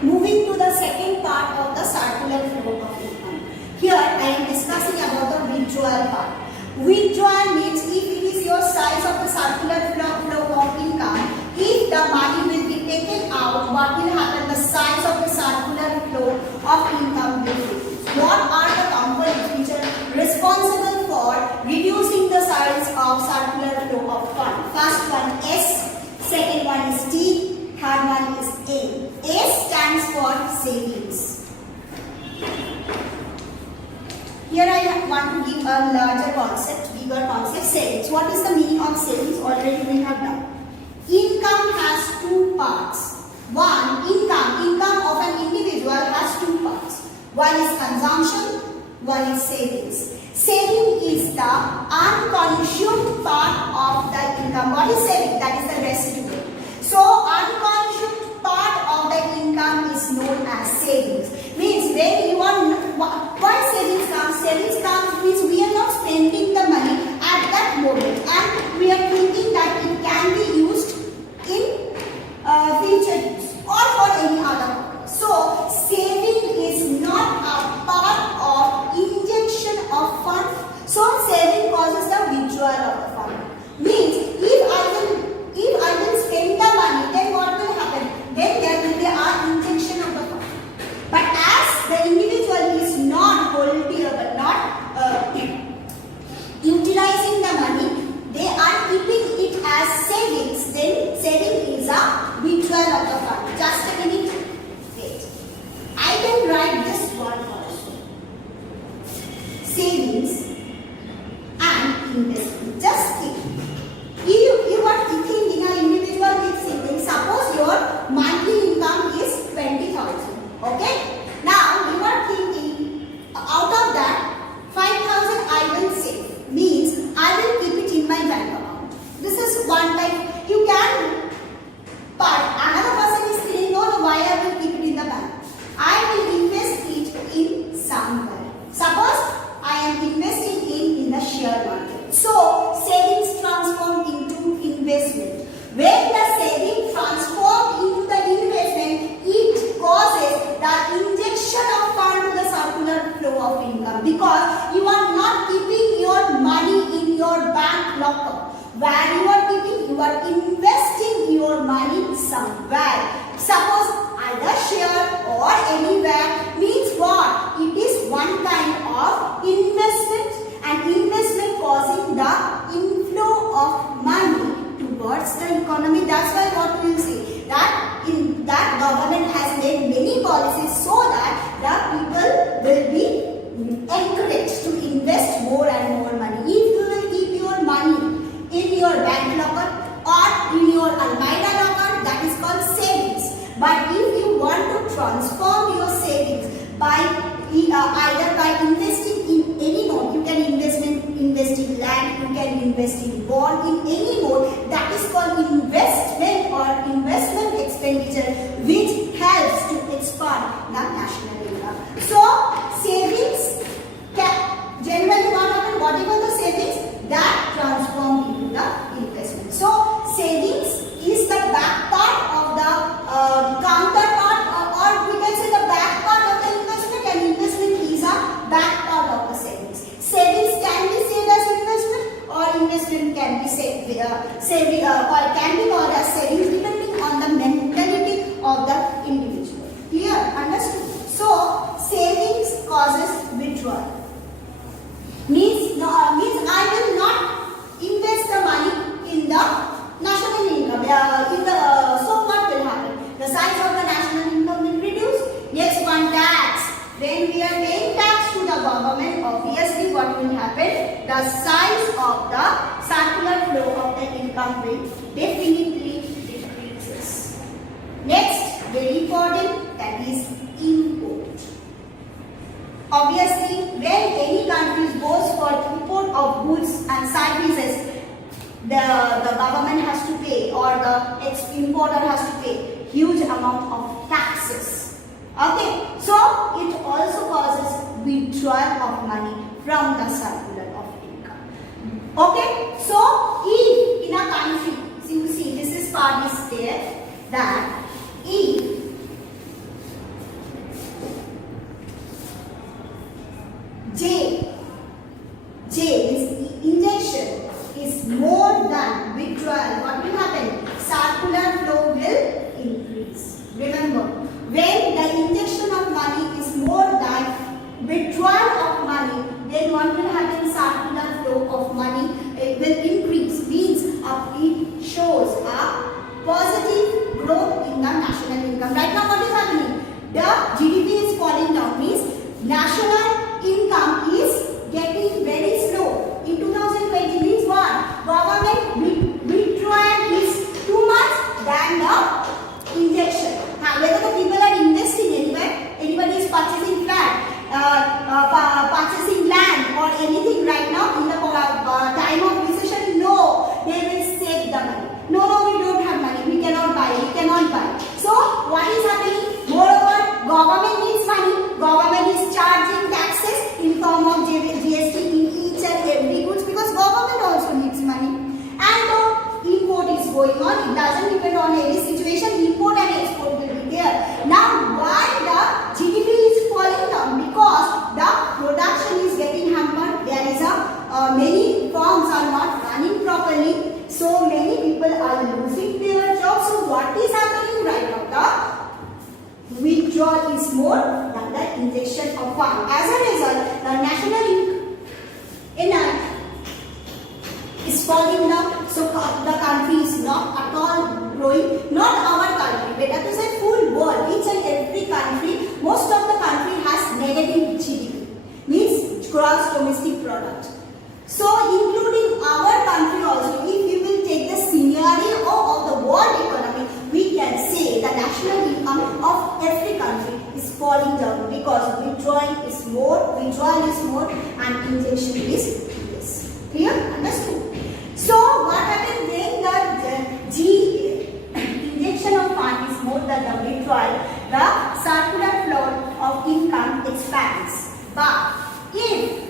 Moving to the second part of the circular flow of income. Here I am discussing about the withdrawal part. Withdrawal means if it is your size of the circular flow of income, if the money will be taken out, what will happen? The size of the circular flow of income will reduce. What are the components which are responsible for reducing the size of circular flow of fund? First one S, second one is T, third one is A. S stands for savings. Here I want to give a larger concept, bigger concept, savings. What is the meaning of savings? Already we have done. Income has two parts. One, income of an individual has two parts. One is consumption, one is savings. Saving is the unconsumed part of the income. What is saving? That is the residual. So, unconsumed part of the income is known as savings. Means when you are, why savings comes? Savings comes means we are not spending the money at that moment and we are thinking that it can be used in future use or for any other purpose. So, saving is not a part of injection of fund. So, saving causes the withdrawal of the fund. Means if I will spend the money, then what will happen? Then there will be an injection of the fund. But as the individual is not utilizing the money, they are keeping it as savings. Then saving is a withdrawal of the fund. Just a minute. Wait. I can write this one also. Savings and investment. Just think. You are thinking an individual is thinking. Suppose your monthly income is 20,000. Okay. Now you are thinking out of that 5,000 I will save. Means I will keep it in my bank account. This is one type. You can. But another person is saying, no, why I will keep it in the bank? I will invest it in somewhere. Suppose I am investing in the share market. So, savings transform into investment. When the saving transforms into the investment, it causes the injection of fund to the circular flow of income. Because you are not keeping your money in your bank locker. Where you are keeping, you are investing your money somewhere. Suppose either share or anywhere means what? It is one kind of investment, and investment causing the inflow of money towards the economy. That's why what we will see that in that government has made many policies so that the people will be encouraged to invest more and more money. If you will keep your money in your bank locker or in your almirah locker, that is called savings. But if you want to transform your savings by either by investing in any mode, you can invest in land, you can invest in bond, in any mode, that is called investment or investment expenditure, which helps to expand the national income. So, savings can generally what happens, whatever the savings, that transform into the investment. So, savings is the back part of the counterpart, or we can say the back part of the investment, and investment is a back part of the savings. Savings can be saved as investment, or investment can be saved or can be called as savings, depending on the mentality of the individual. Clear? Understood? So, savings causes withdrawal. Means I will not invest the money in the national income. So what will happen? The size of the national income will reduce. Next one, tax. When we are paying tax to the government, obviously what will happen? The size of the circular flow of the income will definitely decreases. Next, very important, that is import. Obviously, when any country goes for import of goods and services, the government has to pay, or the importer has to pay huge amount of taxes. Okay, so it also causes withdrawal of money from the circular of income. Okay, so if in a country, so you see this is part is there, that if national income is getting very slow. In 2020 means what? Government withdrawal is too much than the injection. Whether the people are investing anywhere, anybody is purchasing flat, purchasing land or anything right now in the time of recession, no, they will save the money. No, we don't have money, we cannot buy, So what is happening? Moreover, government needs money, government is charging taxes in form of GST in each and every goods because government also needs money. And the import is going on, it doesn't depend on any situation, import and export will be there. Now why the GDP is falling down? Because the production is getting hampered, there is many firms are not running properly. So many people are losing their jobs. So what is happening right now? The withdrawal is more than the injection of fund. As a result, the national income is falling down. So the country is not at all growing. Not our country. Better to say full world. Each and every country, most of the country has negative GDP. Means gross domestic product. So including our country also, if you will take the scenario of the world economy, we can say the national income of every country is falling down because withdrawal is more and injection is less. Clear? Understood? So what happens when the injection of fund is more than the withdrawal, the circular flow of income expands. But if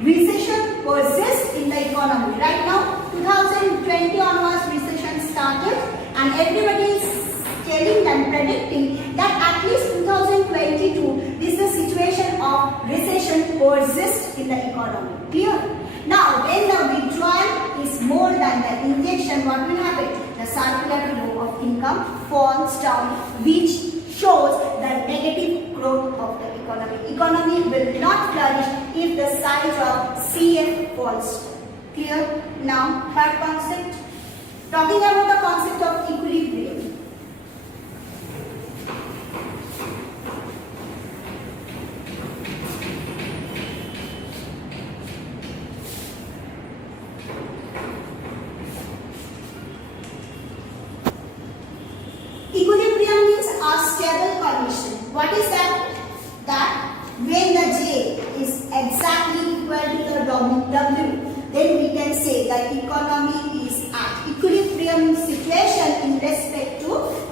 recession persists in the economy. Right now, 2020 onwards recession started and everybody is telling and predicting that at least 2022 this is the situation of recession persists in the economy. Clear? Now, when the withdrawal is more than the injection, what will happen? The circular flow of income falls down, which shows the negative growth of the economy. Economy will not flourish if the size of CF falls. Clear? Now, third concept. Talking about the concept of equilibrium. Equilibrium means a stable condition. What is that? That when the J is exactly equal to the W, then we can say that economy is at equilibrium situation in respect to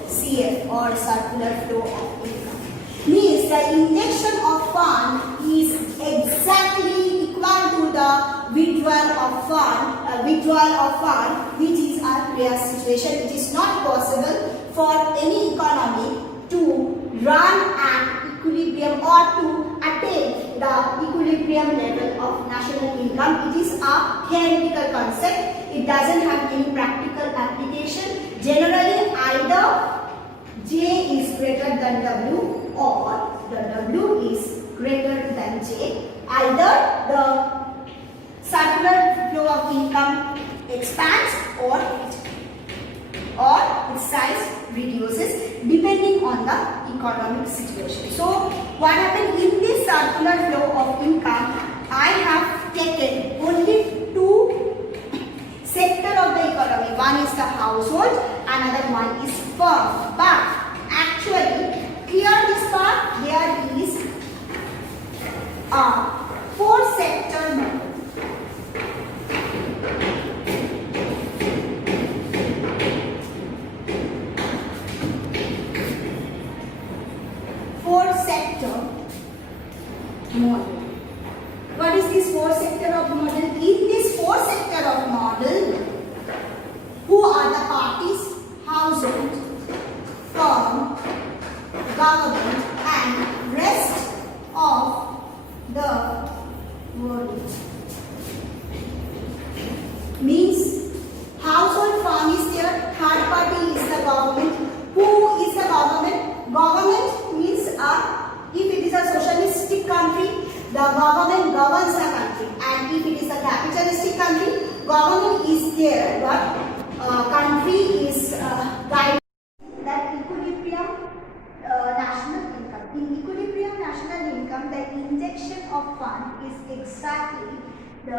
CF or circular flow of income. Means the injection of fund is exactly equal to the withdrawal of fund, which is a rare situation. It is not possible for any economy to run at equilibrium or to attain the equilibrium level of national income. It is a theoretical concept. It doesn't have any practical application. Generally, either J is greater than W or the W is greater than J. Either the circular flow of income expands or its size reduces depending on the economic situation. So what happened in this circular flow of income, I have taken only two sector of the economy. One is the household, another one is firm. But actually, clear this part, there is a four sector model. Model. What is this four sector of model? In this four sector of model, who are the parties? Household, firm, government and rest of the world. Means household, firm is there, third party is the government. Who is the government? Government means if it is a socialistic country, the government governs the country, and if it is a capitalistic country, government is there, but country is guided. That equilibrium national income. In equilibrium national income, income, the injection of fund is exactly the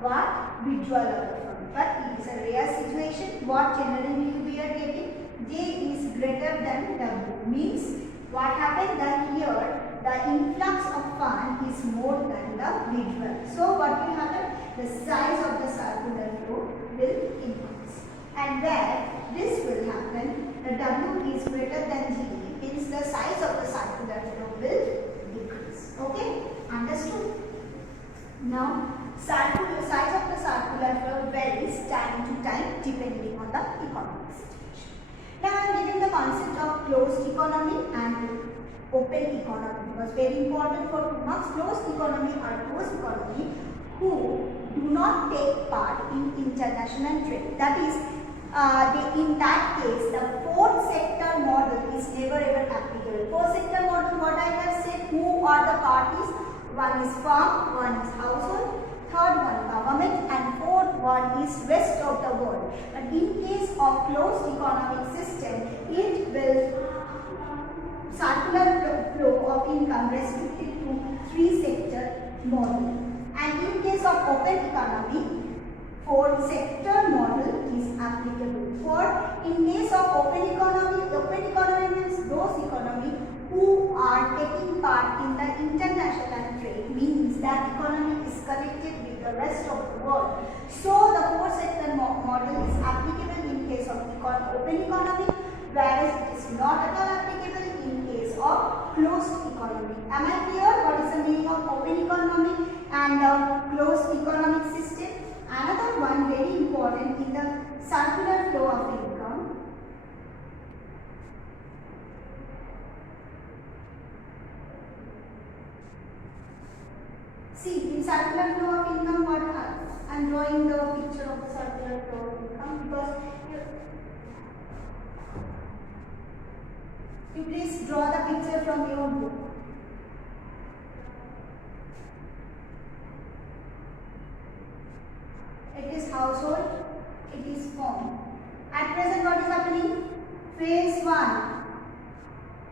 what withdrawal of the fund. But it is a rare situation. What generally we are getting? J is greater than W. Means what happened that here the influx of fund is more than the withdrawal. So what will happen? The size of the circular flow will increase. And where this will happen, the W is greater than G, means the size of the circular flow will decrease. Okay? Understood? Now, size of the circular flow varies time to time depending on the economic situation. Now, I am giving the concept of closed economy and open economy. It was very important for 2 marks. Closed economy or closed economy who do not take part in international trade. That is, in that case, the fourth sector model is never ever applicable. Fourth sector model, what I have said, who are the parties? One is farm, one is household, third one government, and fourth one is rest of the world. But in case of closed economic system, it will circular flow of income restricted to 3 sector model. And in case of open economy, 4 sector model is applicable. In case of open economy means those economy who are taking part in the international trade, means that economy is connected with the rest of the world. So the 4 sector model is applicable in case of open economy, whereas it is not at all applicable in case of closed economy. Am I clear what is the meaning of open economy and closed economic system? Another one very important in the circular flow of income. See, in circular flow of income, what I am drawing the picture of the circular flow of income because you please draw the picture from your book. It is household, it is firm. At present, what is happening? Phase 1.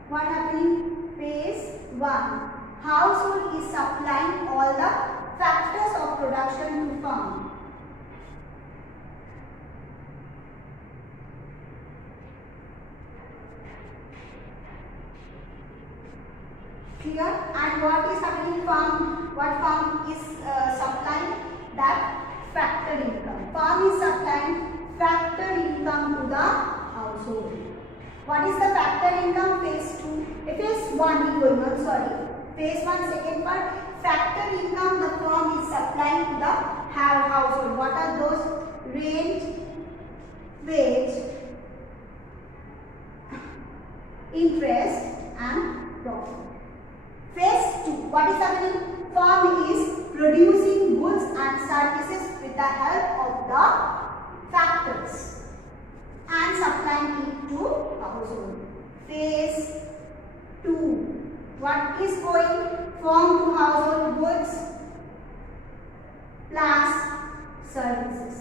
What happening? Phase 1. Household is supplying all the factors of production to firm. Clear? And what is happening? Farm. What farm is supplying? That factor income. Farm is supplying factor income to the household. What is the factor income? Phase 2. Phase 1 is going on, sorry. Phase 1 second part. Factor income the firm is supplying to the household. What are those? Rent, wage, interest and profit. Phase 2. What is happening? Firm is producing goods and services with the help of the factors and supplying it to household. Phase 2. What is going? Firm to household goods plus services.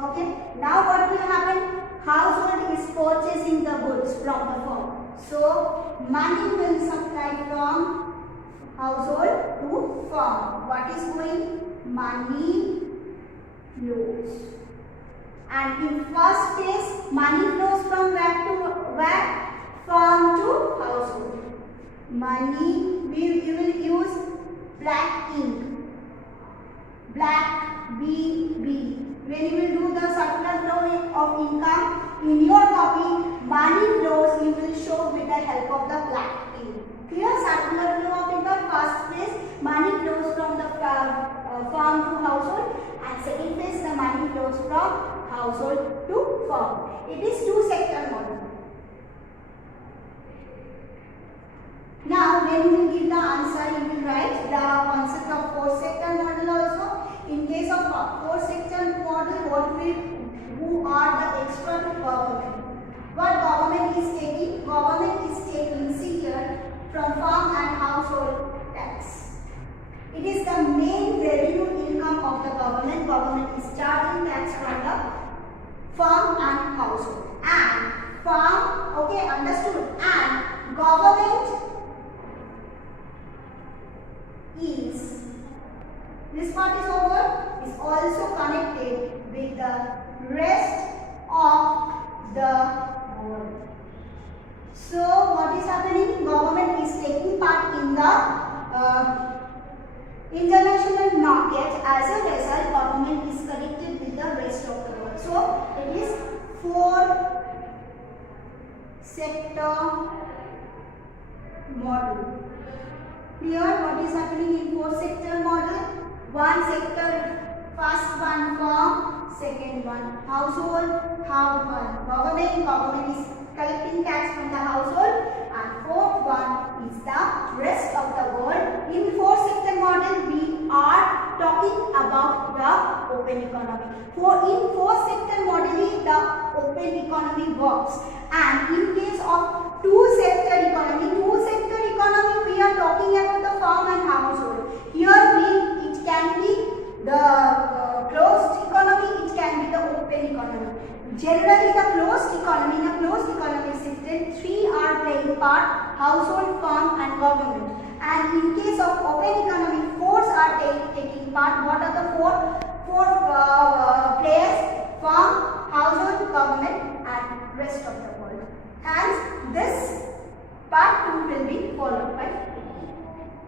Okay. Now what will happen? Household is purchasing the goods from the firm. So money will supply from household to firm. What is going? Money flows. And in first phase, money flows from where to where? Firm to household. Money, you will use black ink. Black BB. When you will do the circular flow of income in your copy, money flows you will show with the help of the black ink. Clear? Circular flow of income, first phase, money flows from the farm to household, and second phase, the money flows from household to firm. It is 2 sector model. Now, when you will give the answer, you will write the concept of 4 sector model also. In case of 4 sector model, who are the extra to government? What government is taking? Government is taking, see here, from farm and household tax. It is the main revenue income of the government. Government is charging tax from the farm and household. And farm, okay, understood. And government this part is over, is also connected with the rest of the world. So what is happening? Government is taking part in the international market. As a result, government is connected with the rest of the world. So it is 4 sector model. Here what is happening in 4 sector model? One sector, first one farm, second one household, third one government is collecting tax from the household, and fourth one is the rest of the world. In 4 sector model we are talking about the open economy. In 4 sector model the open economy works, and in case of 2 sector economy we are talking about the farm and household. Here it can be the closed economy, it can be the open economy. Generally in a closed economy system, 3 are playing part: household, farm and government. And in case of open economy, 4 are taking part. What are the four players? Farm, household, government and rest of the world. Hence this part 2 will be followed by